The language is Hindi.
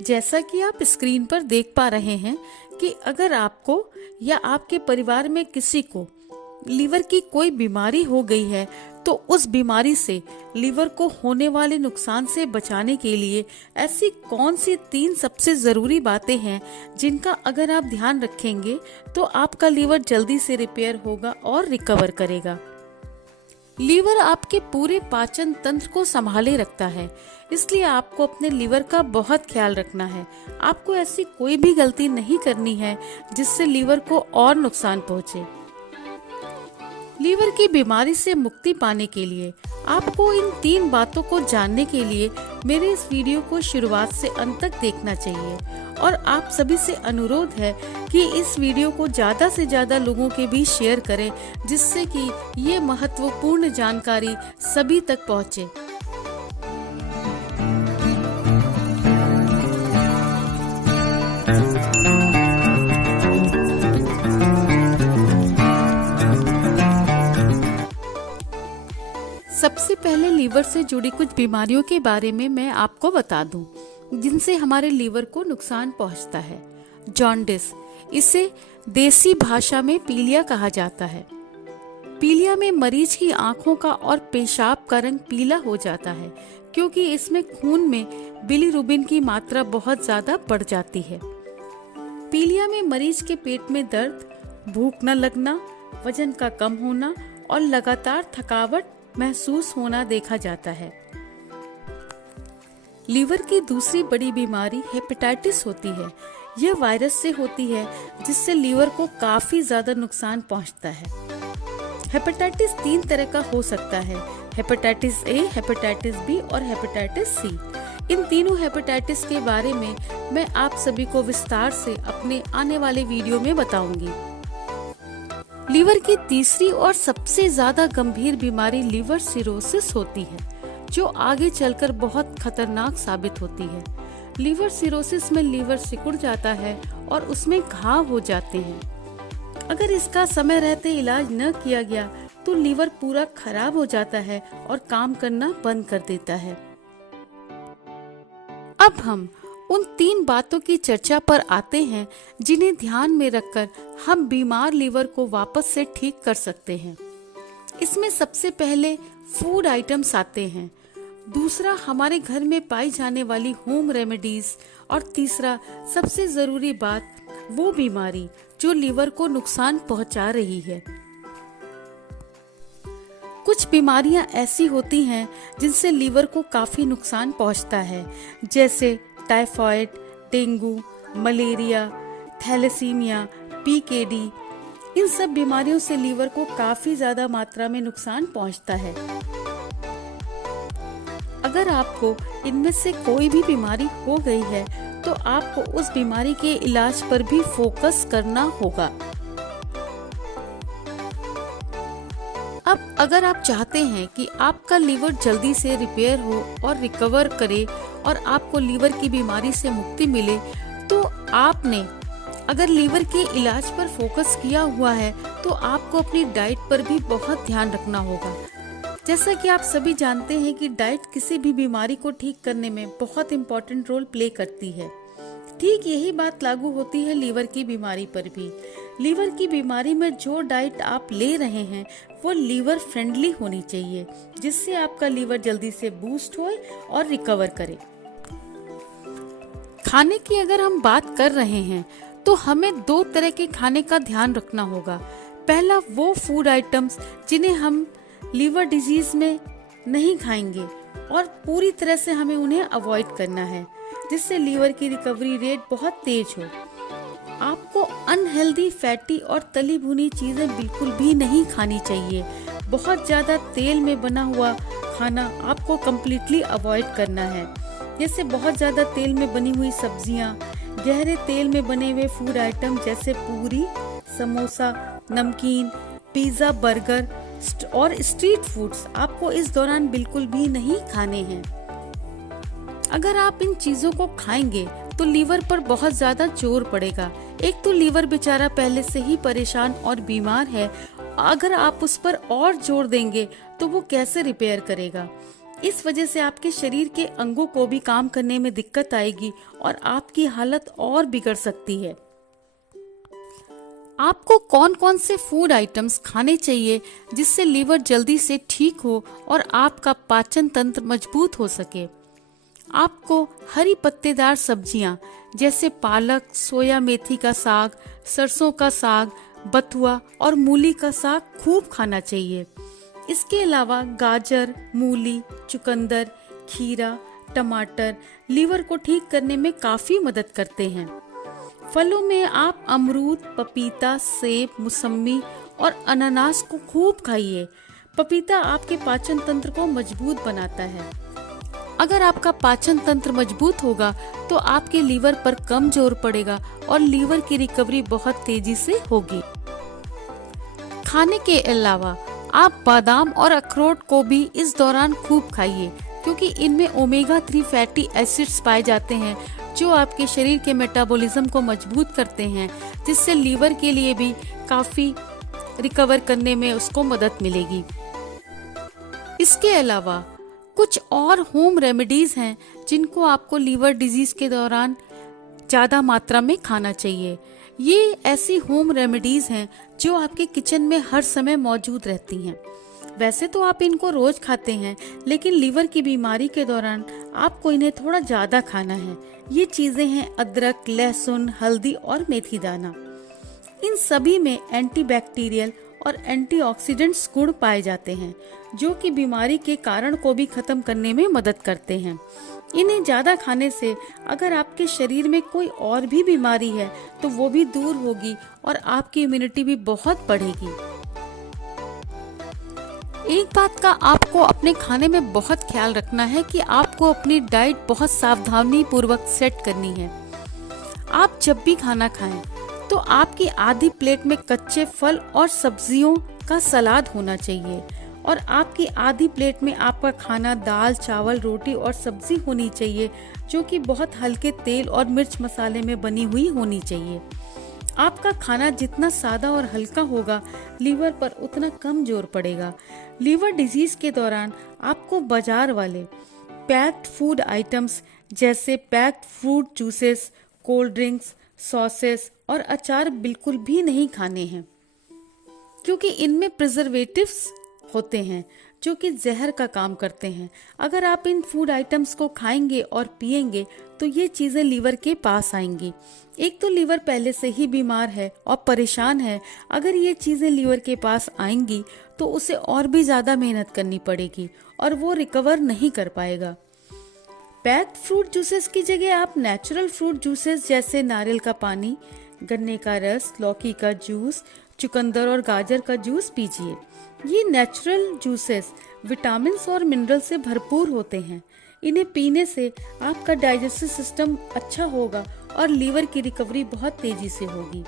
जैसा कि आप स्क्रीन पर देख पा रहे हैं कि अगर आपको या आपके परिवार में किसी को लीवर की कोई बीमारी हो गई है तो उस बीमारी से लीवर को होने वाले नुकसान से बचाने के लिए ऐसी कौन सी 3 सबसे जरूरी बातें हैं जिनका अगर आप ध्यान रखेंगे तो आपका लीवर जल्दी से रिपेयर होगा और रिकवर करेगा। लीवर आपके पूरे पाचन तंत्र को संभाले रखता है, इसलिए आपको अपने लीवर का बहुत ख्याल रखना है। आपको ऐसी कोई भी गलती नहीं करनी है जिससे लीवर को और नुकसान पहुंचे। लीवर की बीमारी से मुक्ति पाने के लिए आपको इन 3 बातों को जानने के लिए मेरे इस वीडियो को शुरुआत से अंत तक देखना चाहिए और आप सभी से अनुरोध है कि इस वीडियो को ज्यादा से ज्यादा लोगों के बीच शेयर करें, जिससे कि ये महत्वपूर्ण जानकारी सभी तक पहुंचे। सबसे पहले लीवर से जुड़ी कुछ बीमारियों के बारे में मैं आपको बता दूं, जिनसे हमारे लीवर को नुकसान पहुंचता है। जॉन्डिस, इसे देसी भाषा में पीलिया कहा जाता है। पीलिया में मरीज की आंखों का और पेशाब का रंग पीला हो जाता है, क्योंकि इसमें खून में बिलीरुबिन की मात्रा बहुत ज्यादा बढ़ जाती है। पीलिया में मरीज के पेट में दर्द, भूख न लगना, वजन का कम होना और लगातार थकावट महसूस होना देखा जाता है। लीवर की दूसरी बड़ी बीमारी हेपेटाइटिस होती है। यह वायरस से होती है जिससे लीवर को काफी ज्यादा नुकसान पहुंचता है। हेपेटाइटिस 3 तरह का हो सकता है: हेपेटाइटिस ए, हेपेटाइटिस बी और हेपेटाइटिस सी। इन तीनों हेपेटाइटिस के बारे में मैं आप सभी को विस्तार से अपने आने वाले वीडियो में बताऊंगी। लीवर की तीसरी और सबसे ज्यादा गंभीर बीमारी लीवर सिरोसिस होती है, जो आगे चलकर बहुत खतरनाक साबित होती है। लीवर सिरोसिस में लीवर सिकुड़ जाता है और उसमें घाव हो जाते हैं। अगर इसका समय रहते इलाज न किया गया तो लीवर पूरा खराब हो जाता है और काम करना बंद कर देता है। अब हम उन 3 बातों की चर्चा पर आते हैं जिन्हें ध्यान में रखकर हम बीमार लीवर को वापस से ठीक कर सकते हैं। इसमें सबसे पहले फूड आइटम्स आते हैं, दूसरा हमारे घर में पाई जाने वाली होम रेमेडीज और तीसरा सबसे जरूरी बात वो बीमारी जो लीवर को नुकसान पहुंचा रही है। कुछ बीमारियां ऐसी होती हैं जिनसे लीवर को काफी नुकसान पहुंचता है, जैसे typhoid, dengue, malaria, thalassemia, PKD. इन सब बीमारियों से लीवर को काफी ज्यादा मात्रा में नुकसान पहुंचता है। अगर आपको इनमें से कोई भी बीमारी हो गई है तो आपको उस बीमारी के इलाज पर भी फोकस करना होगा। अब अगर आप चाहते हैं कि आपका लीवर जल्दी से रिपेयर हो और रिकवर करे और आपको लीवर की बीमारी से मुक्ति मिले, तो आपने अगर लीवर के इलाज पर फोकस किया हुआ है तो आपको अपनी डाइट पर भी बहुत ध्यान रखना होगा। जैसा कि आप सभी जानते हैं कि डाइट किसी भी बीमारी को ठीक करने में बहुत इम्पोर्टेंट रोल प्ले करती है। ठीक यही बात लागू होती है लीवर की बीमारी पर भी। लीवर की बीमारी में जो डाइट आप ले रहे हैं वो लीवर फ्रेंडली होनी चाहिए, जिससे आपका लीवर जल्दी से बूस्ट होए और रिकवर करे। खाने की अगर हम बात कर रहे हैं तो हमें 2 तरह के खाने का ध्यान रखना होगा। पहला वो फूड आइटम्स जिन्हें हम लीवर डिजीज में नहीं खाएंगे और पूरी तरह से हमें उन्हें अवॉइड करना है, जिससे लीवर की रिकवरी रेट बहुत तेज हो। आपको अनहेल्दी, फैटी और तली भुनी चीजें बिल्कुल भी नहीं खानी चाहिए। बहुत ज्यादा तेल में बना हुआ खाना आपको कम्प्लीटली अवॉइड करना है, जैसे बहुत ज्यादा तेल में बनी हुई सब्जियां, गहरे तेल में बने हुए फूड आइटम जैसे पूरी, समोसा, नमकीन, पिज्जा, बर्गर और स्ट्रीट फूड्स आपको इस दौरान बिल्कुल भी नहीं खाने हैं। अगर आप इन चीजों को खाएंगे तो लीवर पर बहुत ज्यादा जोर पड़ेगा। एक तो लीवर बेचारा पहले से ही परेशान और बीमार है, अगर आप उस पर और जोर देंगे तो वो कैसे रिपेयर करेगा। इस वजह से आपके शरीर के अंगों को भी काम करने में दिक्कत आएगी और आपकी हालत और बिगड़ सकती है। आपको कौन कौन से फूड आइटम्स खाने चाहिए जिससे लीवर जल्दी से ठीक हो और आपका पाचन तंत्र मजबूत हो सके। आपको हरी पत्तेदार सब्जियां जैसे पालक, सोया मेथी का साग, सरसों का साग, बथुआ और मूली का साग खूब खाना चाहिए। इसके अलावा गाजर, मूली, चुकंदर, खीरा, टमाटर लीवर को ठीक करने में काफी मदद करते हैं। फलों में आप अमरूद, पपीता, सेब, मौसम्मी और अनानास को खूब खाइए। पपीता आपके पाचन तंत्र को मजबूत बनाता है। अगर आपका पाचन तंत्र मजबूत होगा तो आपके लीवर पर कम जोर पड़ेगा और लीवर की रिकवरी बहुत तेजी से होगी। खाने के अलावा आप बादाम और अखरोट को भी इस दौरान खूब खाइए क्योंकि इनमें ओमेगा 3 फैटी एसिड्स पाए जाते हैं जो आपके शरीर के मेटाबॉलिज्म को मजबूत करते हैं, जिससे लीवर के लिए भी काफी रिकवर करने में उसको मदद मिलेगी। इसके अलावा कुछ और होम रेमेडीज हैं जिनको आपको लीवर डिजीज के दौरान ज्यादा मात्रा में खाना चाहिए। ये ऐसी होम रेमेडीज हैं जो आपके किचन में हर समय मौजूद रहती हैं। वैसे तो आप इनको रोज खाते हैं, लेकिन लीवर की बीमारी के दौरान आपको इन्हें थोड़ा ज्यादा खाना है। ये चीजें हैं अदरक, लहसुन, हल्दी और मेथी दाना। इन सभी में एंटीबैक्टीरियल और एंटीऑक्सीडेंट्स गुण पाए जाते हैं जो कि बीमारी के कारण को भी खत्म करने में मदद करते हैं। इन्हें ज्यादा खाने से अगर आपके शरीर में कोई और भी बीमारी है तो वो भी दूर होगी और आपकी इम्यूनिटी भी बहुत बढ़ेगी। एक बात का आपको अपने खाने में बहुत ख्याल रखना है कि आपको अपनी डाइट बहुत सावधानी पूर्वक सेट करनी है। आप जब भी खाना खाएं तो आपकी आधी प्लेट में कच्चे फल और सब्जियों का सलाद होना चाहिए और आपकी आधी प्लेट में आपका खाना दाल, चावल, रोटी और सब्जी होनी चाहिए जो कि बहुत हल्के तेल और मिर्च मसाले में बनी हुई होनी चाहिए। आपका खाना जितना सादा और हल्का होगा, लीवर पर उतना कम जोर पड़ेगा। लीवर डिजीज के दौरान आपको बाजार वाले पैक्ड फूड आइटम्स जैसे packed fruit juices, cold drinks, sauces और अचार बिल्कुल भी नहीं खाने हैं क्योंकि इनमें प्रिजर्वेटिव्स होते हैं जो कि जहर का काम करते हैं। अगर आप इन फूड आइटम्स को खाएंगे और पिएंगे तो ये चीजें लीवर के पास आएंगी। एक तो लीवर पहले से ही बीमार है और परेशान है, अगर ये चीजें लीवर के पास आएंगी तो उसे और भी ज्यादा मेहनत करनी पड़ेगी और वो रिकवर नहीं कर पाएगा। पैक्ड फ्रूट जूसेस की जगह आप नेचुरल फ्रूट जूसेस जैसे नारियल का पानी, गन्ने का रस, लौकी का जूस, चुकंदर और गाजर का जूस पीजिए। ये नेचुरल जूसेस विटामिन और मिनरल से भरपूर होते हैं। इन्हें पीने से आपका डाइजेस्टिव सिस्टम अच्छा होगा और लीवर की रिकवरी बहुत तेजी से होगी।